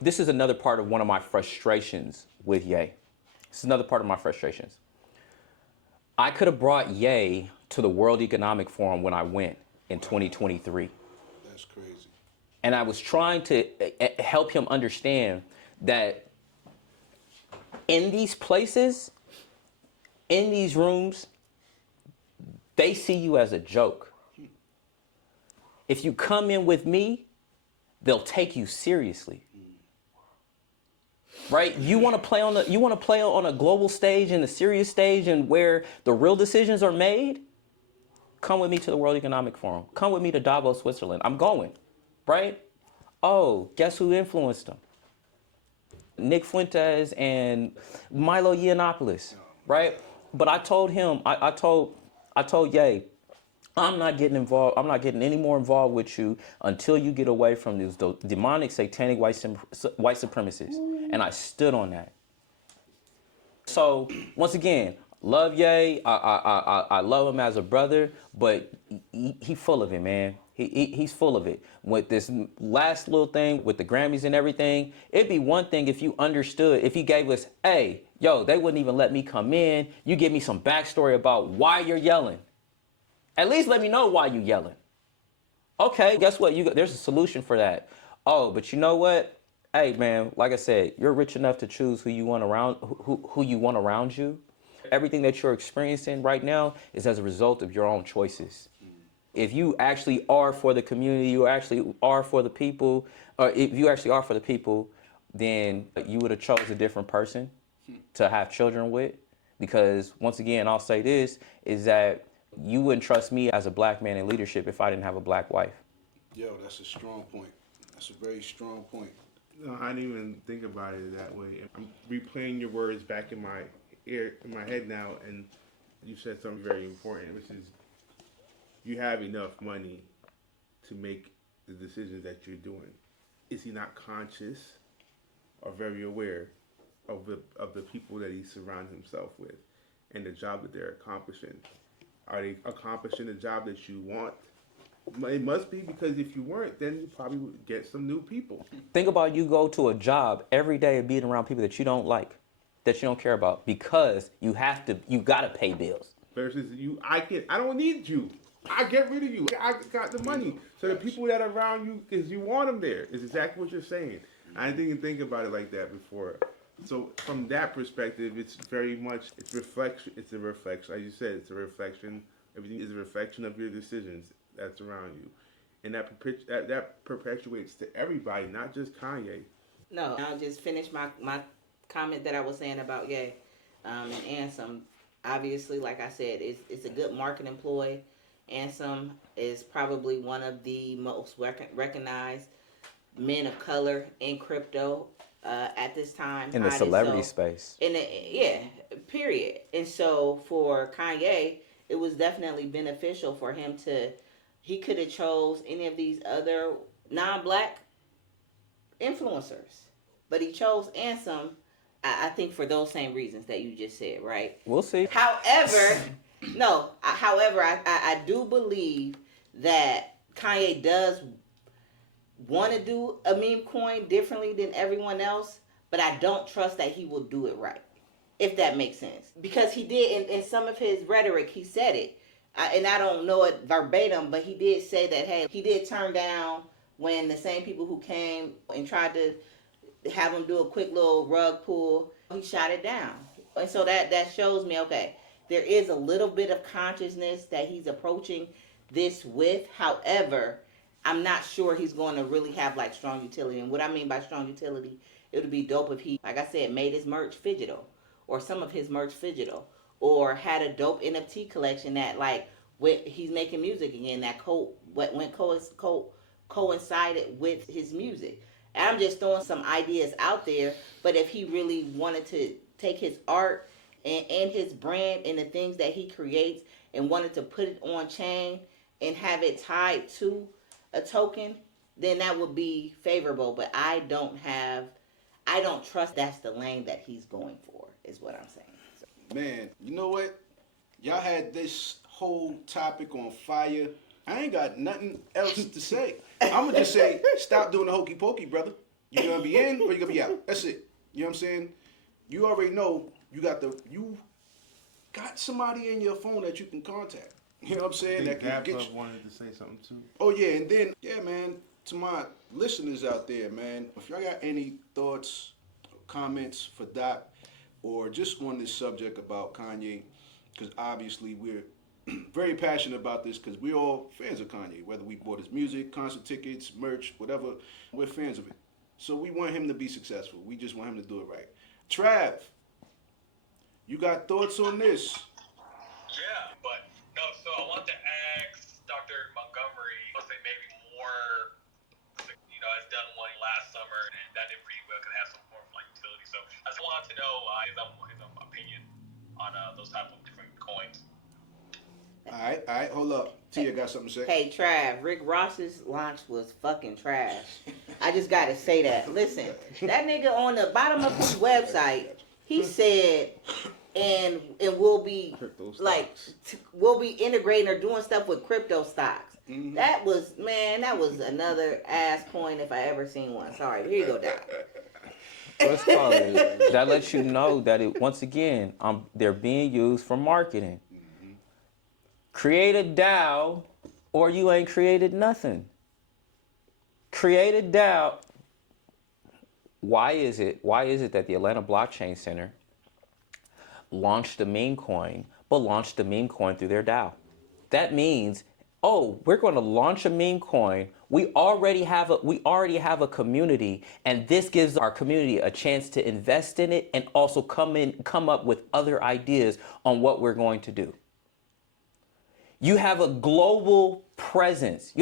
This is another part of one of my frustrations with Ye. This is another part of my frustrations. I could have brought Ye to the World Economic Forum when I went in 2023. That's crazy. And I was trying to help him understand that in these places, in these rooms, they see you as a joke. If you come in with me, they'll take you seriously. Right? You want to play on a global stage and a serious stage and where the real decisions are made? Come with me to the World Economic Forum. Come with me to Davos, Switzerland. I'm going. Right? Oh, guess who influenced them? Nick Fuentes and Milo Yiannopoulos, right? But I told him, I told Ye, I'm not getting involved. I'm not getting any more involved with you until you get away from these demonic, satanic white supremacists. And I stood on that. So once again, love Ye. I love him as a brother, but he full of it, man. He's full of it. With this last little thing with the Grammys and everything, it'd be one thing if you understood, if he gave us, hey, yo, they wouldn't even let me come in. You give me some backstory about why you're yelling. At least let me know why you yelling. Okay, guess what? There's a solution for that. Oh, but you know what? Hey, man, like I said, you're rich enough to choose who you want around you. Everything that you're experiencing right now is as a result of your own choices. If you actually are for the community, you actually are for the people, or if you actually are for the people, then you would have chose a different person to have children with. Because once again, I'll say this, is that you wouldn't trust me as a black man in leadership if I didn't have a black wife. Yo, that's a strong point. That's a very strong point. No, I didn't even think about it that way. I'm replaying your words back in my head now, and you said something very important, which is you have enough money to make the decisions that you're doing. Is he not conscious or very aware of the people that he surrounds himself with and the job that they're accomplishing? Are they accomplishing the job that you want? It must be, because if you weren't, then you probably would get some new people. Think about you go to a job every day and being around people that you don't like, that you don't care about, because you gotta pay bills. Versus I don't need you. I get rid of you. I got the money. So the people that are around you, because you want them there, is exactly what you're saying. I didn't even think about it like that before. So from that perspective, it's very much, it's reflection. It's a reflection. Like you said, it's a reflection. Everything is a reflection of your decisions that's around you. And that perpetuates to everybody, not just Kanye. No, I'll just finish my comment that I was saying about Ye and Ansem. Obviously, like I said, it's a good marketing ploy. Ansem is probably one of the most recognized men of color in crypto at this time. In the celebrity space. Period. And so for Kanye, it was definitely beneficial for him he could have chose any of these other non-black influencers. But he chose Ansem, I think, for those same reasons that you just said, right? We'll see. However, I do believe that Kanye does want to do a meme coin differently than everyone else, but I don't trust that he will do it right, if that makes sense. Because he did, in some of his rhetoric, he said it, and I don't know it verbatim, but he did say that, hey, he did turn down when the same people who came and tried to have him do a quick little rug pull, he shot it down. And so that shows me, okay, there is a little bit of consciousness that he's approaching this with. However, I'm not sure he's going to really have like strong utility. And what I mean by strong utility, it would be dope if he, like I said, made his merch phygital, or some of his merch phygital, or had a dope NFT collection that, like, when he's making music again, that coincided with his music. And I'm just throwing some ideas out there, but if he really wanted to take his art and his brand and the things that he creates and wanted to put it on chain and have it tied to a token, then that would be favorable. But I don't trust that's the lane that he's going for, is what I'm saying. So. Man, you know what? Y'all had this whole topic on fire. I ain't got nothing else to say. I'm going to just say, stop doing the hokey pokey, brother. You gonna be in or you gonna be out. That's it. You know what I'm saying? You already know you got somebody in your phone that you can contact. You know what I'm I saying? think That can get Dap you. wanted to say something too. Oh yeah, and then yeah, man, to my listeners out there, man, if y'all got any thoughts, comments for Doc, or just on this subject about Kanye, because obviously we're very passionate about this because we're all fans of Kanye, whether we bought his music, concert tickets, merch, whatever, we're fans of it. So we want him to be successful. We just want him to do it right. Trav, you got thoughts on this? Yeah, but no. So I want to ask Dr. Montgomery. Let's say maybe more. Has done one last summer, and that did pretty well. Could have some form of like utility. So I just wanted to know his opinion on those type of different coins. All right, hold up. Tia got something to say. Hey, Trav, Rick Ross's launch was fucking trash. I just gotta say that. Listen, that nigga on the bottom of his website, he said, and we'll be Crypto stocks. like, we'll be integrating or doing stuff with crypto stocks. Mhm. That was another ass coin if I ever seen one. Sorry, here you go, Doc. What's called it? That lets you know that once again, they're being used for marketing. Create a DAO, or you ain't created nothing. Create a DAO. Why is it that the Atlanta Blockchain Center launched a meme coin, but launched the meme coin through their DAO? That means, oh, we're going to launch a meme coin. We already have a community, and this gives our community a chance to invest in it and also come up with other ideas on what we're going to do. You have a global presence.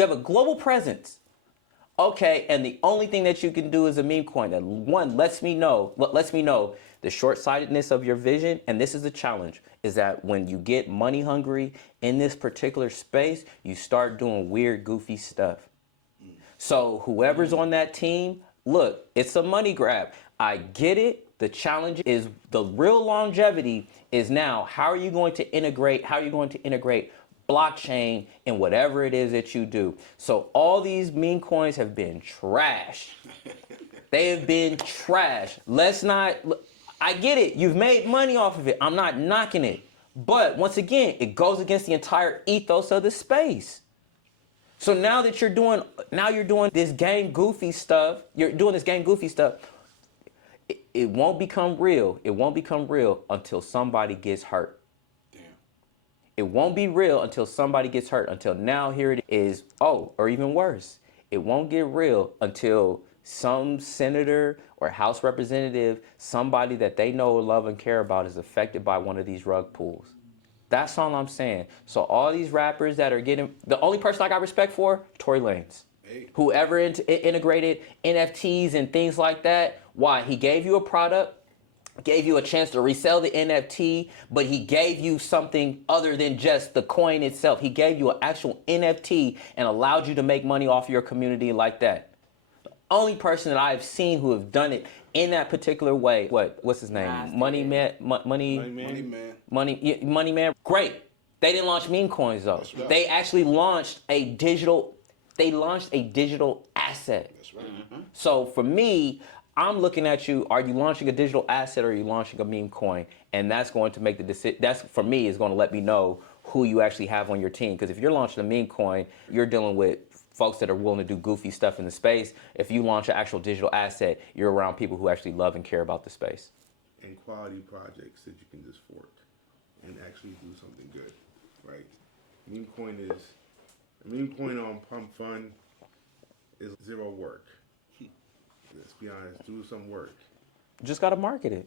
Okay, and the only thing that you can do is a meme coin. That one lets me know the short-sightedness of your vision, and this is the challenge, is that when you get money hungry in this particular space, you start doing weird, goofy stuff. So whoever's on that team, look, it's a money grab. I get it. The challenge is the real longevity is now how are you going to integrate blockchain in whatever it is that you do. So all these meme coins have been trash. They have been trash. I get it. You've made money off of it. I'm not knocking it. But once again, it goes against the entire ethos of the space. So now that you're doing this game goofy stuff, it won't become real. It won't become real until somebody gets hurt. Damn. It won't be real until somebody gets hurt. Until now, here it is. Oh, or even worse, it won't get real until some senator or House representative, somebody that they know, love, and care about is affected by one of these rug pulls. That's all I'm saying. So all these rappers that are the only person I got respect for, Tory Lanez. Hey. Whoever integrated NFTs and things like that. Why? He gave you a product, gave you a chance to resell the NFT, but he gave you something other than just the coin itself. He gave you an actual NFT and allowed you to make money off your community like that. The only person that I've seen who have done it in that particular way, what's his name? Nas Money did. Man. Money man. Money Man. Great. They didn't launch meme coins though. That's right. They actually launched a digital asset. That's right. So for me, I'm looking at you, are you launching a digital asset or are you launching a meme coin? And that's going to make the decision. That's, for me, is going to let me know who you actually have on your team. Because if you're launching a meme coin, you're dealing with folks that are willing to do goofy stuff in the space. If you launch an actual digital asset, you're around people who actually love and care about the space. And quality projects that you can just fork and actually do something good, right? Meme coin on Pump Fun is zero work. Let's be honest, do some work. Just got to market it.